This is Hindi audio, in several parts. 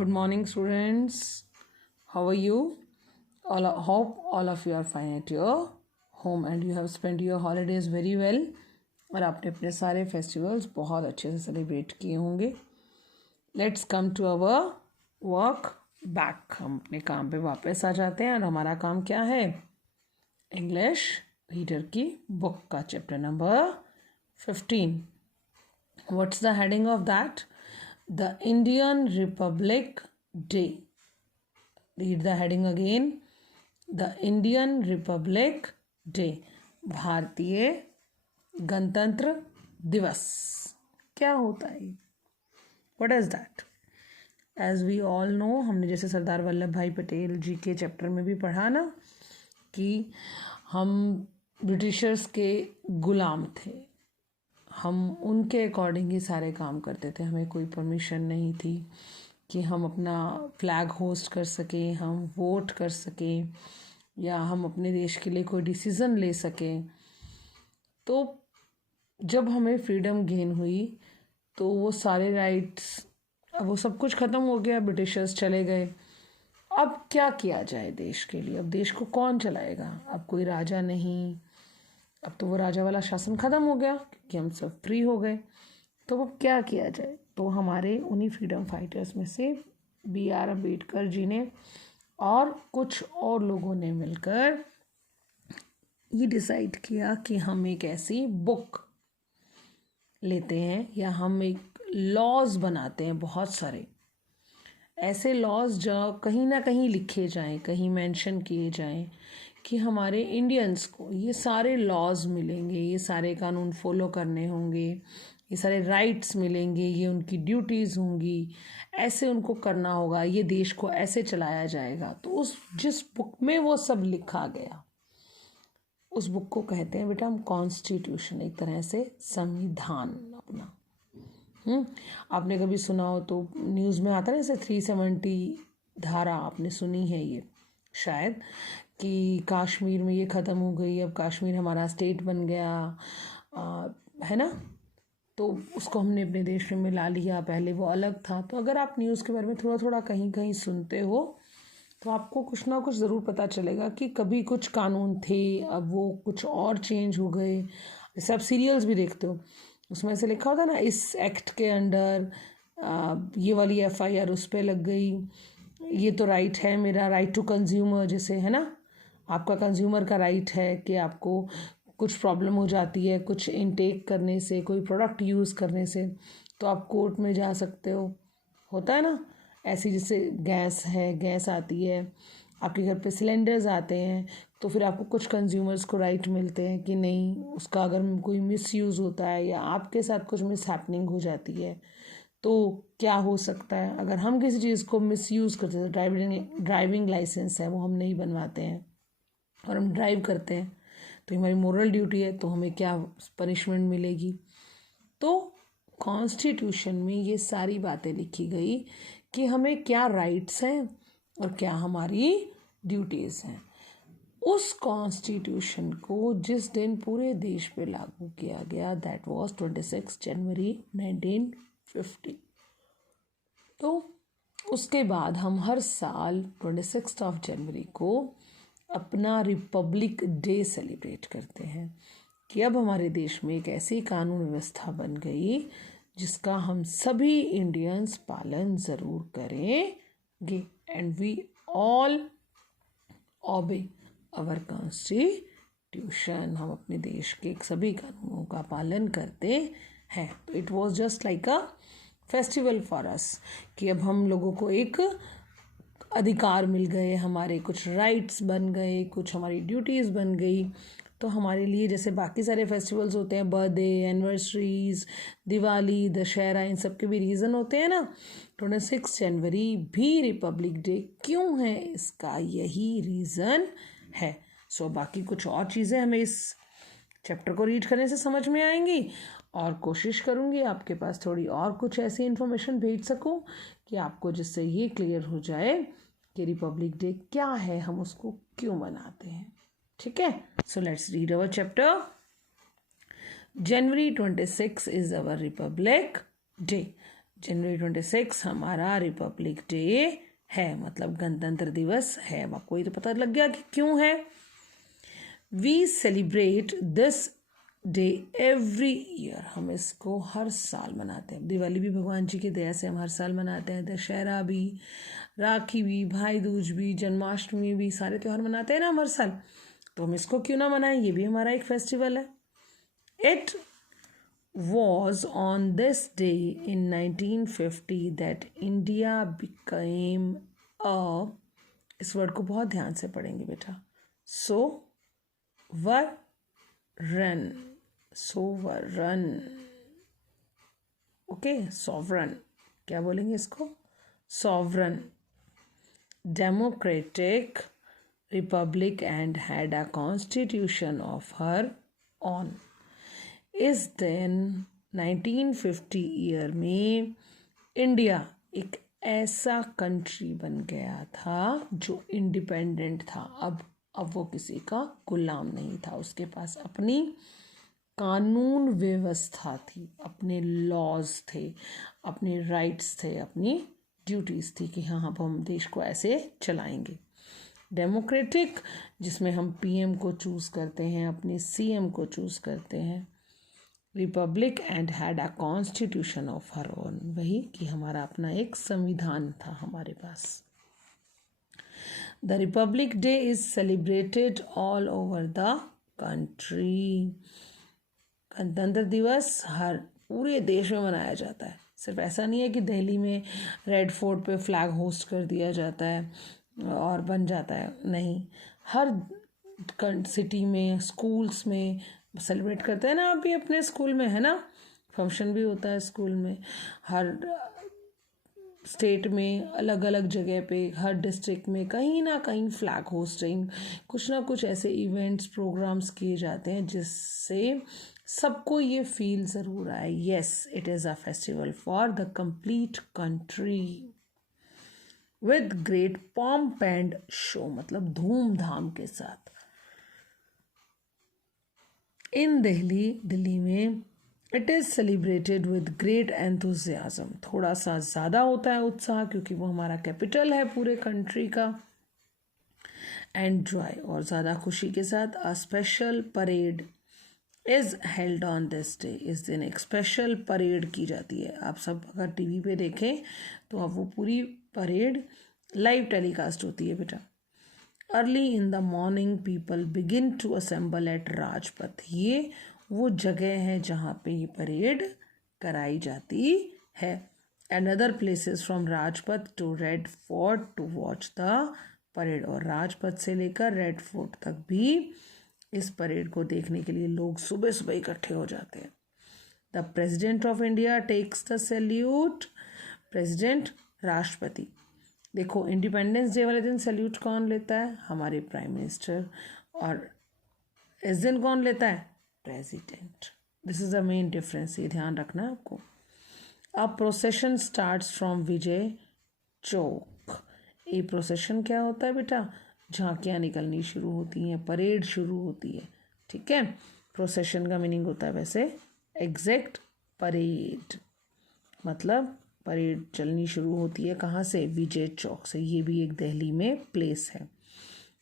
Good morning, students. How are you? Hope all of you are fine at your home and you have spent your holidays very well. और आपने अपने सारे फेस्टिवल्स बहुत अच्छे से सेलिब्रेट किए होंगे. Let's come to our work back. हम अपने काम पे वापस आ जाते हैं और हमारा काम क्या है? इंग्लिश रीडर की बुक का chapter number 15. What's the heading of that? The Indian Republic Day. Read the heading again. The Indian Republic Day. भारतीय गणतंत्र दिवस. क्या होता है? What is that? As we all know, हमने जैसे सरदार वल्लभ भाई पटेल जी के चैप्टर में भी पढ़ा ना कि हम ब्रिटिशर्स के गुलाम थे. हम उनके अकॉर्डिंग ही सारे काम करते थे. हमें कोई परमिशन नहीं थी कि हम अपना फ्लैग होस्ट कर सकें, हम वोट कर सकें या हम अपने देश के लिए कोई डिसीज़न ले सकें. तो जब हमें फ्रीडम गेन हुई तो वो सारे राइट्स, अब वो सब कुछ ख़त्म हो गया. ब्रिटिशर्स चले गए. अब क्या किया जाए देश के लिए? अब देश को कौन चलाएगा? अब कोई राजा नहीं. अब तो वो राजा वाला शासन ख़त्म हो गया क्योंकि हम सब फ्री हो गए. तो वो क्या किया जाए? तो हमारे उन्हीं फ्रीडम फाइटर्स में से B.R. अम्बेडकर जी ने और कुछ और लोगों ने मिलकर ये डिसाइड किया कि हम एक ऐसी बुक लेते हैं या हम एक लॉज बनाते हैं. बहुत सारे ऐसे लॉज जो कहीं ना कहीं लिखे जाएं, कहीं मेंशन किए जाएं कि हमारे इंडियंस को ये सारे लॉज मिलेंगे, ये सारे कानून फॉलो करने होंगे, ये सारे राइट्स मिलेंगे, ये उनकी ड्यूटीज़ होंगी, ऐसे उनको करना होगा, ये देश को ऐसे चलाया जाएगा. तो उस जिस बुक में वो सब लिखा गया उस बुक को कहते हैं बेटा हम कॉन्स्टिट्यूशन. एक तरह से संविधान अपना. आपने कभी सुना हो तो न्यूज़ में आता है जैसे 370 धारा आपने सुनी है ये शायद, कि कश्मीर में ये ख़त्म हो गई, अब कश्मीर हमारा स्टेट बन गया, है ना. तो उसको हमने अपने देश में मिला लिया. पहले वो अलग था. तो अगर आप न्यूज़ के बारे में थोड़ा थोड़ा कहीं कहीं सुनते हो तो आपको कुछ ना कुछ ज़रूर पता चलेगा कि कभी कुछ कानून थे, अब वो कुछ और चेंज हो गए. जैसे आप सीरियल्स भी देखते हो, उसमें ऐसे लिखा होता है ना, इस एक्ट के अंडर ये वाली FIR उस पर लग गई, ये तो राइट है मेरा, राइट टू कंज्यूमर जैसे, है ना. आपका कंज्यूमर का राइट है कि आपको कुछ प्रॉब्लम हो जाती है कुछ इनटेक करने से, कोई प्रोडक्ट यूज़ करने से, तो आप कोर्ट में जा सकते हो. होता है ना. ऐसी जैसे गैस है, गैस आती है आपके घर पे, सिलेंडर्स आते हैं, तो फिर आपको कुछ कंज्यूमर्स को राइट मिलते हैं कि नहीं, उसका अगर कोई मिसयूज़ होता है या आपके साथ कुछ मिस हैपनिंग हो जाती है तो क्या हो सकता है. अगर हम किसी चीज़ को मिसयूज़ करते हैं, ड्राइविंग लाइसेंस है वो हम नहीं बनवाते हैं और हम ड्राइव करते हैं, तो हमारी मोरल ड्यूटी है, तो हमें क्या पनिशमेंट मिलेगी. तो कॉन्स्टिट्यूशन में ये सारी बातें लिखी गई कि हमें क्या राइट्स हैं और क्या हमारी ड्यूटीज़ हैं. उस कॉन्स्टिट्यूशन को जिस दिन पूरे देश पे लागू किया गया, दैट वाज 26 जनवरी 1950. तो उसके बाद हम हर साल 26 जनवरी को अपना रिपब्लिक डे सेलिब्रेट करते हैं कि अब हमारे देश में एक ऐसी कानून व्यवस्था बन गई जिसका हम सभी इंडियंस पालन ज़रूर करेंगे. And we all obey our constitution. हम अपने देश के सभी कानूनों का पालन करते हैं. तो it was just like a festival for us कि अब हम लोगों को एक अधिकार मिल गए, हमारे कुछ राइट्स बन गए, कुछ हमारी ड्यूटीज़ बन गई. तो हमारे लिए जैसे बाकी सारे फेस्टिवल्स होते हैं, बर्थडे, एनिवर्सरीज, दिवाली, दशहरा, इन सब के भी रीज़न होते हैं ना. 26 जनवरी भी रिपब्लिक डे क्यों है, इसका यही रीज़न है. सो बाकी कुछ और चीज़ें हमें इस चैप्टर को रीड करने से समझ में आएंगी और कोशिश करूँगी आपके पास थोड़ी और कुछ ऐसी इन्फॉर्मेशन भेज सकूँ कि आपको जिससे ये क्लियर हो जाए कि रिपब्लिक डे क्या है, हम उसको क्यों मनाते हैं. ठीक है. So let's read our chapter. January 26 is our Republic Day. जनवरी 26 हमारा रिपब्लिक डे है, मतलब गणतंत्र दिवस है। अब आपको ये तो पता लग गया कि क्यों है। We celebrate this day every year, हम इसको हर साल मनाते हैं। दिवाली भी भगवान जी की दया से हम हर साल मनाते हैं, दशहरा भी, राखी भी, भाई दूज भी, जन्माष्टमी भी, सारे त्यौहार मनाते हैं ना हम हर साल। तो हम इसको क्यों ना मनाएं, ये भी हमारा एक फेस्टिवल है। It was on this day in 1950 that India became a, इस वर्ड को बहुत ध्यान से पढ़ेंगे बेटा, सोवरन, ओके, सॉवरन, क्या बोलेंगे इसको, sovereign democratic Republic and had a constitution of her on. इस दिन 1950 ईयर में इंडिया एक ऐसा कंट्री बन गया था जो इंडिपेंडेंट था। अब वो किसी का गुलाम नहीं था, उसके पास अपनी कानून व्यवस्था थी, अपने लॉज थे, अपने राइट्स थे, अपनी ड्यूटीज़ थी कि हाँ अब हम देश को ऐसे चलाएंगे। डेमोक्रेटिक, जिसमें हम पीएम को चूज़ करते हैं, अपने सीएम को चूज़ करते हैं। Republic and had a constitution of her own, वही कि हमारा अपना एक संविधान था हमारे पास। The republic day is celebrated all over the country. गणतंत्र दिवस हर पूरे देश में मनाया जाता है। सिर्फ ऐसा नहीं है कि दिल्ली में रेड फोर्ट पे फ्लैग होस्ट कर दिया जाता है और बन जाता है, नहीं, हर सिटी में, स्कूल्स में सेलिब्रेट करते हैं ना। आप भी अपने स्कूल में, है ना, फंक्शन भी होता है स्कूल में। हर स्टेट में अलग अलग जगह पे, हर डिस्ट्रिक्ट में कहीं ना कहीं फ्लैग होस्टिंग, कुछ ना कुछ ऐसे इवेंट्स, प्रोग्राम्स किए जाते हैं जिससे सबको ये फील ज़रूर आए, yes it is a festival for the complete country with great pomp and show, मतलब धूमधाम के साथ। इन दिल्ली में it is celebrated with great enthusiasm, थोड़ा सा ज़्यादा होता है उत्साह क्योंकि वो हमारा कैपिटल है पूरे कंट्री का। एंड जॉय, और ज़्यादा खुशी के साथ। A special parade is held on this day, इस दिन एक स्पेशल परेड की जाती है। आप सब अगर टीवी पे देखें तो अब वो पूरी परेड लाइव टेलीकास्ट होती है बेटा। Early in the morning people begin to assemble at Rajpath, ये वो जगह है जहाँ पे ये परेड कराई जाती है। And other places from Rajpath to red fort to watch the parade, और राजपथ से लेकर रेड फोर्ट तक भी इस परेड को देखने के लिए लोग सुबह सुबह इकट्ठे हो जाते हैं। The president of India takes the salute, president, राष्ट्रपति। देखो इंडिपेंडेंस डे वाले दिन सैल्यूट कौन लेता है, हमारे प्राइम मिनिस्टर, और इस दिन कौन लेता है, president. This is the main difference, ये ध्यान रखना है आपको। अ procession starts from Vijay Chowk, ये प्रोसेशन क्या होता है बेटा, झांकियाँ निकलनी शुरू होती हैं, परेड शुरू होती है, ठीक है। प्रोसेशन का मीनिंग होता है वैसे एग्जैक्ट परेड, मतलब परेड चलनी शुरू होती है कहाँ से, विजय चौक से। ये भी एक दिल्ली में प्लेस है।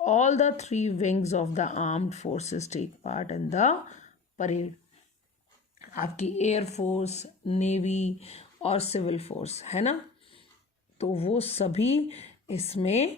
All the 3 wings of the armed forces take part in the parade. आपकी एयर फोर्स, नेवी और सिविल फोर्स है ना, तो वो सभी इसमें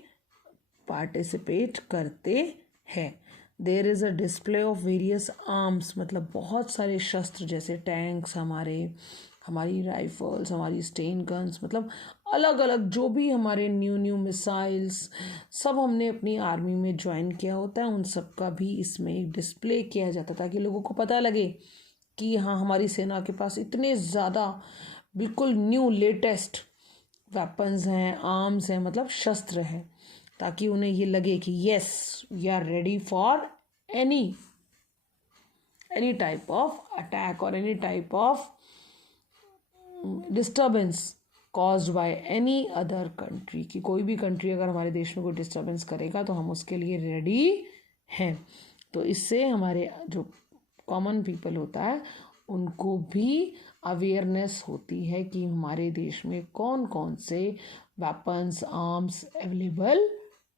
पार्टिसिपेट करते हैं। There is a display of various arms, मतलब बहुत सारे शस्त्र, जैसे टैंक्स हमारी राइफल्स, हमारी स्टेन गन्स, मतलब अलग अलग जो भी हमारे न्यू मिसाइल्स सब हमने अपनी आर्मी में ज्वाइन किया होता है, उन सब का भी इसमें डिस्प्ले किया जाता है ताकि लोगों को पता लगे कि हाँ हमारी सेना के पास इतने ज़्यादा बिल्कुल न्यू लेटेस्ट वेपन्स हैं, आर्म्स हैं, मतलब शस्त्र हैं, ताकि उन्हें ये लगे कि yes we are ready for any type of attack और any type of disturbance caused by any other country, कि कोई भी कंट्री अगर हमारे देश में कोई डिस्टर्बेंस करेगा तो हम उसके लिए रेडी हैं। तो इससे हमारे जो कॉमन पीपल होता है उनको भी अवेयरनेस होती है कि हमारे देश में कौन कौन से वेपन्स आर्म्स अवेलेबल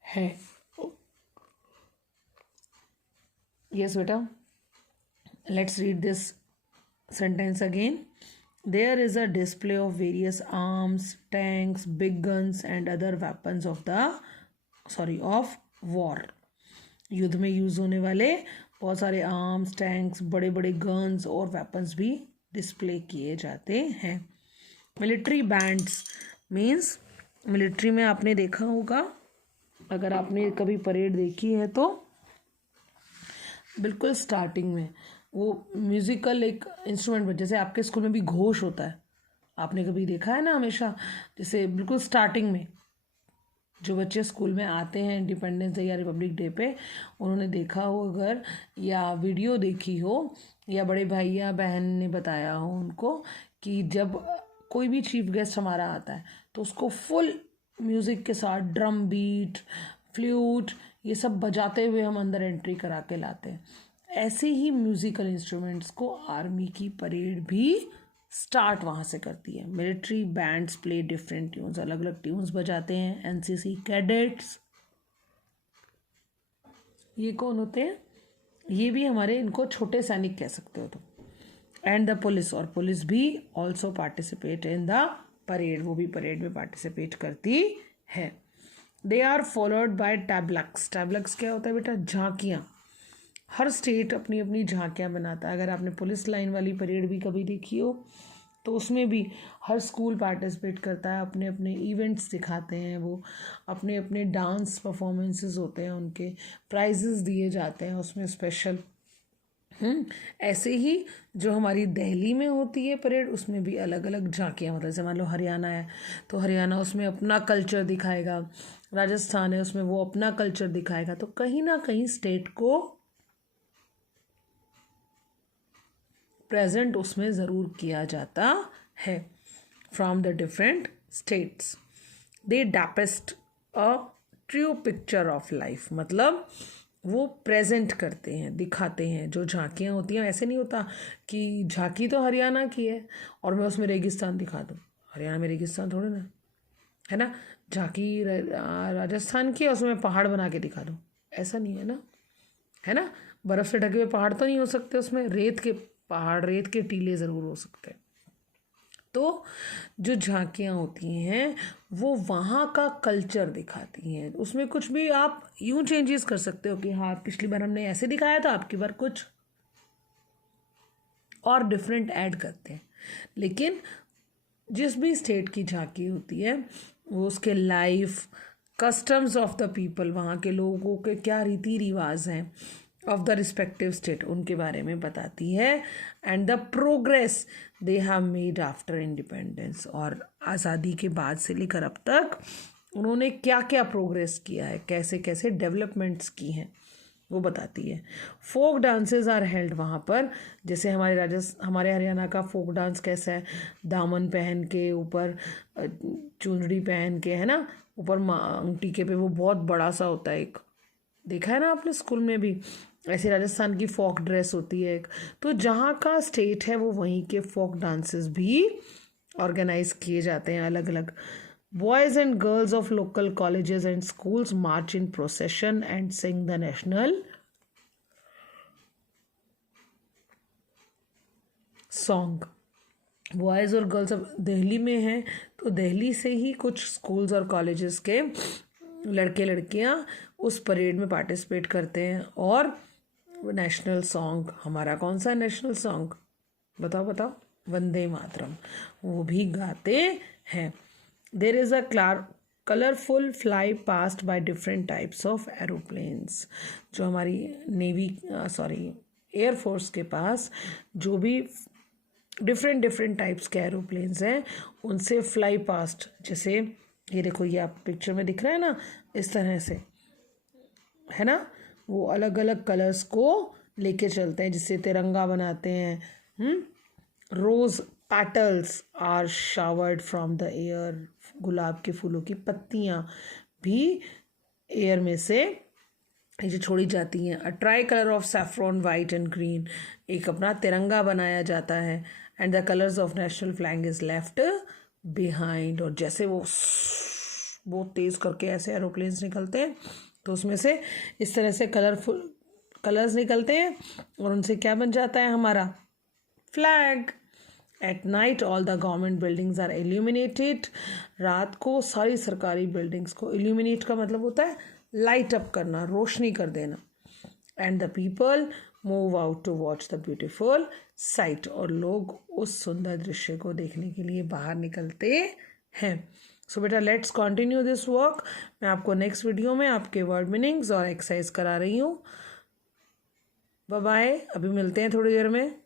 है। यस बेटा, let's read this sentence again. There is a display of various arms, tanks, big guns and other weapons of war. युद्ध में यूज होने वाले बहुत सारे आर्म्स, टैंक्स, बड़े बड़े गन्स और वेपन्स भी डिस्प्ले किए जाते हैं। मिलिट्री बैंड्स मीन्स मिलिट्री में आपने देखा होगा, अगर आपने कभी परेड देखी है तो बिल्कुल स्टार्टिंग में वो म्यूज़िकल एक इंस्ट्रूमेंट, जैसे आपके स्कूल में भी घोष होता है, आपने कभी देखा है ना, हमेशा जैसे बिल्कुल स्टार्टिंग में जो बच्चे स्कूल में आते हैं इंडिपेंडेंस डे या रिपब्लिक डे पे, उन्होंने देखा हो अगर या वीडियो देखी हो या बड़े भाई या बहन ने बताया हो उनको कि जब कोई भी चीफ गेस्ट हमारा आता है तो उसको फुल म्यूज़िक के साथ ड्रम बीट, फ्लूट, ये सब बजाते हुए हम अंदर एंट्री करा के लाते हैं। ऐसे ही म्यूज़िकल इंस्ट्रूमेंट्स को आर्मी की परेड भी स्टार्ट वहाँ से करती है। Military bands play different tunes, अलग अलग ट्यून्स बजाते हैं। एनसीसी कैडेट्स, ये कौन होते हैं? ये भी हमारे, इनको छोटे सैनिक कह सकते हो तुम। एंड द पुलिस, और पुलिस भी also participate in the parade, वो भी परेड में पार्टिसिपेट करती है। They are followed by tableaux. Tableaux क्या होता है बेटा? झांकियाँ। हर स्टेट अपनी अपनी झांकियाँ बनाता है। अगर आपने पुलिस लाइन वाली परेड भी कभी देखी हो तो उसमें भी हर स्कूल पार्टिसिपेट करता है, अपने अपने इवेंट्स दिखाते हैं, वो अपने अपने डांस परफॉर्मेंसेस होते हैं, उनके प्राइजेस दिए जाते हैं उसमें स्पेशल। ऐसे ही जो हमारी दिल्ली में होती है परेड, उसमें भी अलग अलग झांकियाँ होती हैं। जैसे मान लो हरियाणा है तो हरियाणा उसमें अपना कल्चर दिखाएगा, राजस्थान है उसमें वो अपना कल्चर दिखाएगा। तो कहीं ना कहीं स्टेट को प्रेजेंट उसमें ज़रूर किया जाता है। From the different states they depict a true picture of life, मतलब वो प्रेजेंट करते हैं, दिखाते हैं। जो झांकियाँ होती हैं, ऐसे नहीं होता कि झांकी तो हरियाणा की है और मैं उसमें रेगिस्तान दिखा दूँ। हरियाणा में रेगिस्तान थोड़े ना है ना। झांकी राजस्थान की है, उसमें पहाड़ बना के दिखा दूँ, ऐसा नहीं है ना, है ना। बर्फ़ से ढके हुए पहाड़ तो नहीं हो सकते उसमें, रेत के पहाड़, रेत के टीले ज़रूर हो सकते हैं। तो जो झांकियाँ होती हैं वो वहाँ का कल्चर दिखाती हैं। उसमें कुछ भी आप यूँ चेंजेस कर सकते हो कि हाँ पिछली बार हमने ऐसे दिखाया था, आपकी बार कुछ और डिफरेंट ऐड करते हैं। लेकिन जिस भी स्टेट की झांकी होती है वो उसके life, customs of the people, वहाँ के लोगों के क्या रीति रिवाज हैं ऑफ द रिस्पेक्टिव स्टेट, उनके बारे में बताती है। And the progress they have made after independence, और आज़ादी के बाद से लेकर अब तक उन्होंने क्या क्या प्रोग्रेस किया है, कैसे कैसे डेवलपमेंट्स की हैं, वो बताती है। फोक डांसेस आर हेल्ड वहाँ पर, जैसे हमारे हरियाणा का फोक डांस कैसा है, दामन पहन के, ऊपर चुनरी पहन के, है ना, ऊपर टीके पे वो बहुत बड़ा सा होता है एक, देखा है ना आपने स्कूल में भी। ऐसे राजस्थान की फोक ड्रेस होती है एक। तो जहाँ का स्टेट है वो वहीं के फोक डांसेस भी ऑर्गेनाइज किए जाते हैं अलग अलग। Boys and girls of local colleges and schools march in procession and sing the national song. Boys और गर्ल्स अब दिल्ली में हैं तो दिल्ली से ही कुछ स्कूल्स और कॉलेजेस के लड़के लड़कियां उस परेड में पार्टिसिपेट करते हैं। और नेशनल सॉन्ग, हमारा कौन सा नेशनल सॉन्ग बताओ बताओ? वंदे मातरम, वो भी गाते हैं। There is a colourful fly passed by different types of aeroplanes. जो हमारी एयरफोर्स के पास जो भी डिफरेंट टाइप्स के एरोप्लेन्स हैं उनसे फ्लाई पास्ट, जैसे ये देखो, ये आप पिक्चर में दिख रहा है ना, इस तरह से, है ना, वो अलग अलग कलर्स को लेके चलते हैं, जिससे तिरंगा बनाते हैं। Rose petals are showered from the air, गुलाब के फूलों की पत्तियाँ भी एयर में से नीचे छोड़ी जाती हैं। A try colour of saffron white and green, एक अपना तिरंगा बनाया जाता है। And the colours of national flag is left behind. और जैसे वो बहुत तेज़ करके ऐसे एरोप्लेन्स निकलते हैं तो उसमें से इस तरह से कलरफुल कलर्स निकलते हैं और उनसे क्या बन जाता है हमारा flag. At night all the government buildings are illuminated. रात को सारी सरकारी बिल्डिंग्स को, इल्यूमिनेट का मतलब होता है लाइट अप करना, रोशनी कर देना। And the people move out to watch the beautiful sight. और लोग उस सुंदर दृश्य को देखने के लिए बाहर निकलते हैं। सो बेटा लेट्स कंटिन्यू दिस वर्क। मैं आपको नेक्स्ट वीडियो में आपके वर्ड मीनिंग्स और एक्सरसाइज करा रही हूँ। बाय बाय, अभी मिलते हैं थोड़ी देर में।